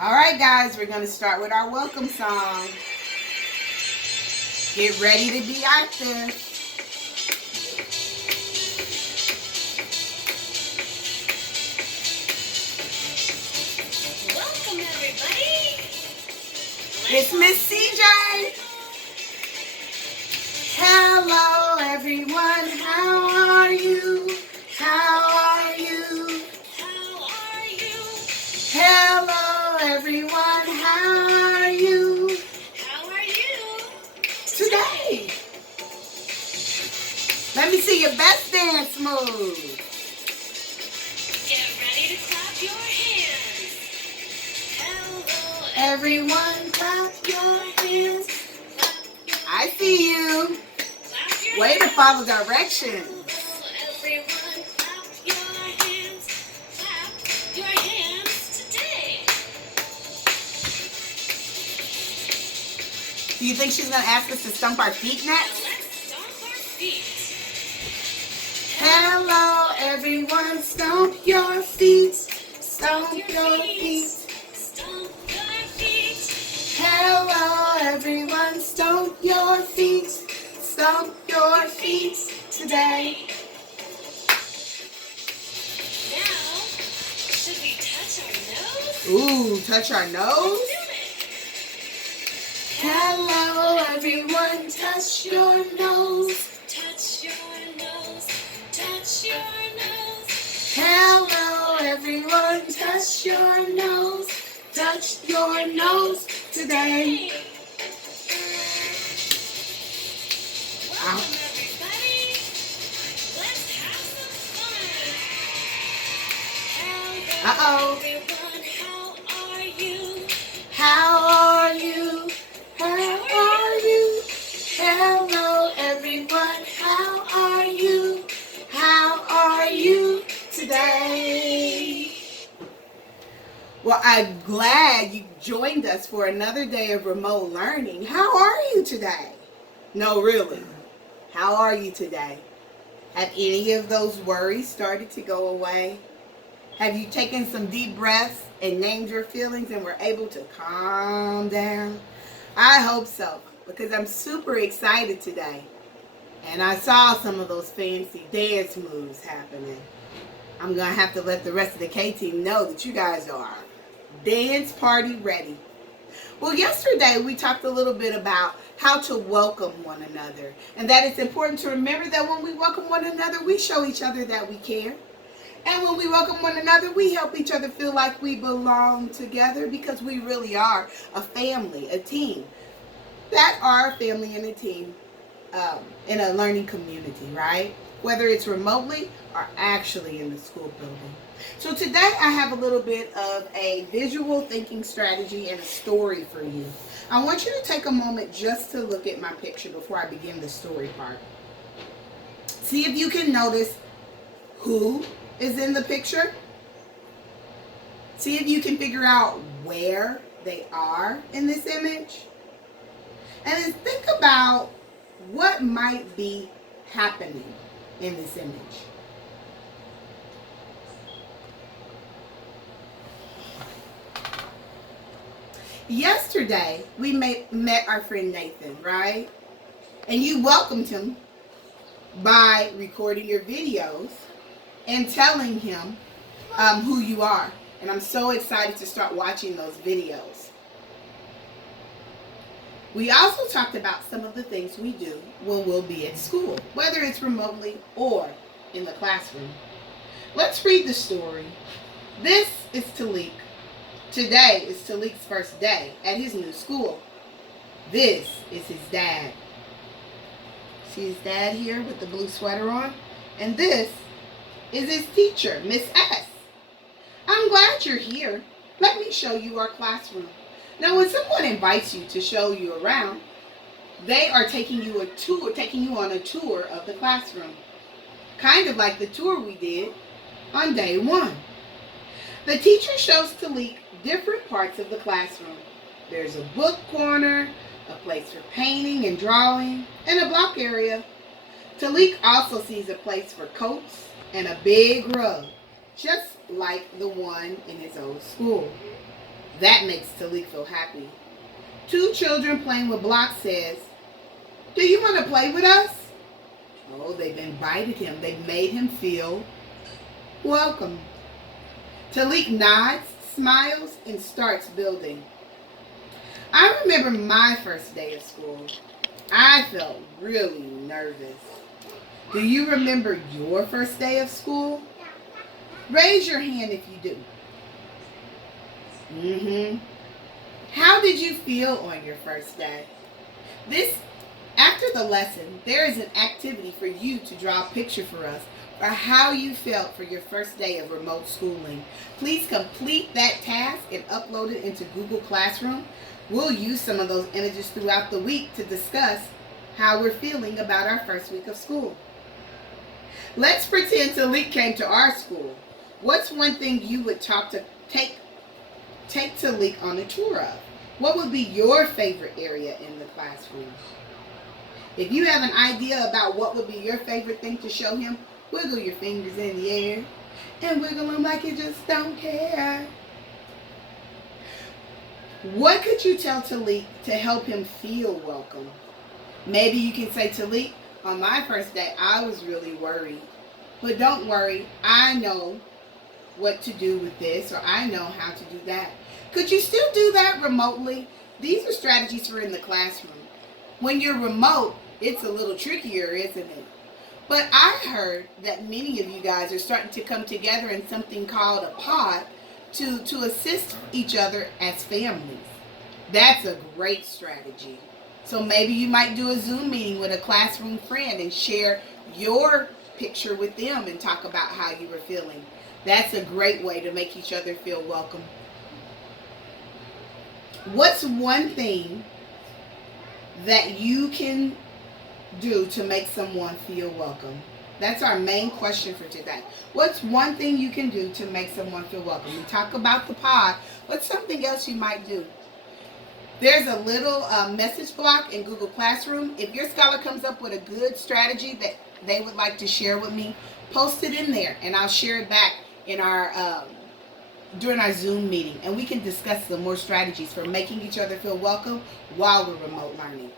All right, guys, we're going to start with our welcome song. Get ready to be active. Welcome, everybody. It's Miss CJ. Hello, everyone. How are you? How are you? How are you? Hello, everyone. How are you? How are you? Today. Let me see your best dance move. Get ready to clap your hands. Hello, Everyone, clap your hands. clap your I see you. clap your Way to hands. follow directions. Hello, everyone. Clap your hands. Clap your hands today. Do you think she's going to ask us to stump our feet Now next? let's stomp our feet. Hello, everyone. Stomp your feet. Stomp your feet. Stomp your feet. Hello, everyone. Stomp your feet. Stomp your feet today. Now, should we touch our nose? Ooh, touch our nose. Do it. Hello, everyone. Touch your nose. Touch your nose. Touch your nose. Hello, everyone. Touch your nose. Touch your nose today. Welcome, everybody. Let's have some fun. Hello, Uh-oh. everyone. How are you? How are you? How are you? Hello, everyone. How are you? How are you today? Well, I'm glad you joined us for another day of remote learning. How are you today? No, really. How are you today? Have any of those worries started to go away? Have you taken some deep breaths and named your feelings and were able to calm down? I hope so, because I'm super excited today. And I saw some of those fancy dance moves happening. I'm going to have to let the rest of the K-team know that you guys are dance party ready. Well, yesterday we talked a little bit about how to welcome one another. And that it's important to remember that when we welcome one another, we show each other that we care. And when we welcome one another, we help each other feel like we belong together, because we really are a family, a team. That are a family and a team in a learning community, right? Whether it's remotely or actually in the school building. So today I have a little bit of a visual thinking strategy and a story for you. I want you to take a moment just to look at my picture before I begin the story part. See if you can notice who is in the picture. See if you can figure out where they are in this image. And then think about what might be happening in this image. Yesterday, we met our friend Nathan, right? And you welcomed him by recording your videos and telling him who you are. And I'm so excited to start watching those videos. We also talked about some of the things we do when we'll be at school, whether it's remotely or in the classroom. Let's read the story. This is Talik. Today is Talik's first day at his new school. This is his dad. See his dad here with the blue sweater on? And this is his teacher, Miss S. I'm glad you're here. Let me show you our classroom. Now, when someone invites you to show you around, they are taking you on a tour of the classroom. Kind of like the tour we did on day one. The teacher shows Talik different parts of the classroom. There's a book corner, a place for painting and drawing, and a block area. Talik also sees a place for coats and a big rug, just like the one in his old school. That makes Talik feel happy. Two children playing with blocks says, "Do you want to play with us?" Oh, they've invited him. They've made him feel welcome. Talik nods, smiles, and starts building. I remember my first day of school. I felt really nervous. Do you remember your first day of school? Raise your hand if you do. How did you feel on your first day? After the lesson, there is an activity for you to draw a picture for us for how you felt for your first day of remote schooling. Please complete that task and upload it into Google Classroom. We'll use some of those images throughout the week to discuss how we're feeling about our first week of school. Let's pretend Talik came to our school. What's one thing you would take Talik on a tour of? What would be your favorite area in the classroom? If you have an idea about what would be your favorite thing to show him, wiggle your fingers in the air and wiggle them like you just don't care. What could you tell Talik to help him feel welcome? Maybe you can say, "Talik, on my first day, I was really worried. But don't worry, I know what to do with this, or I know how to do that." Could you still do that remotely? These are strategies for in the classroom. When you're remote, it's a little trickier, isn't it? But I heard that many of you guys are starting to come together in something called a pod to assist each other as families. That's a great strategy. So maybe you might do a Zoom meeting with a classroom friend and share your picture with them and talk about how you were feeling. That's a great way to make each other feel welcome. What's one thing that you can do to make someone feel welcome? That's our main question for today. What's one thing you can do to make someone feel welcome? We talk about the pod. What's something else you might do? There's a little message block in Google Classroom. If your scholar comes up with a good strategy that they would like to share with me, post it in there and I'll share it back in our during our Zoom meeting, and we can discuss some more strategies for making each other feel welcome while we're remote learning.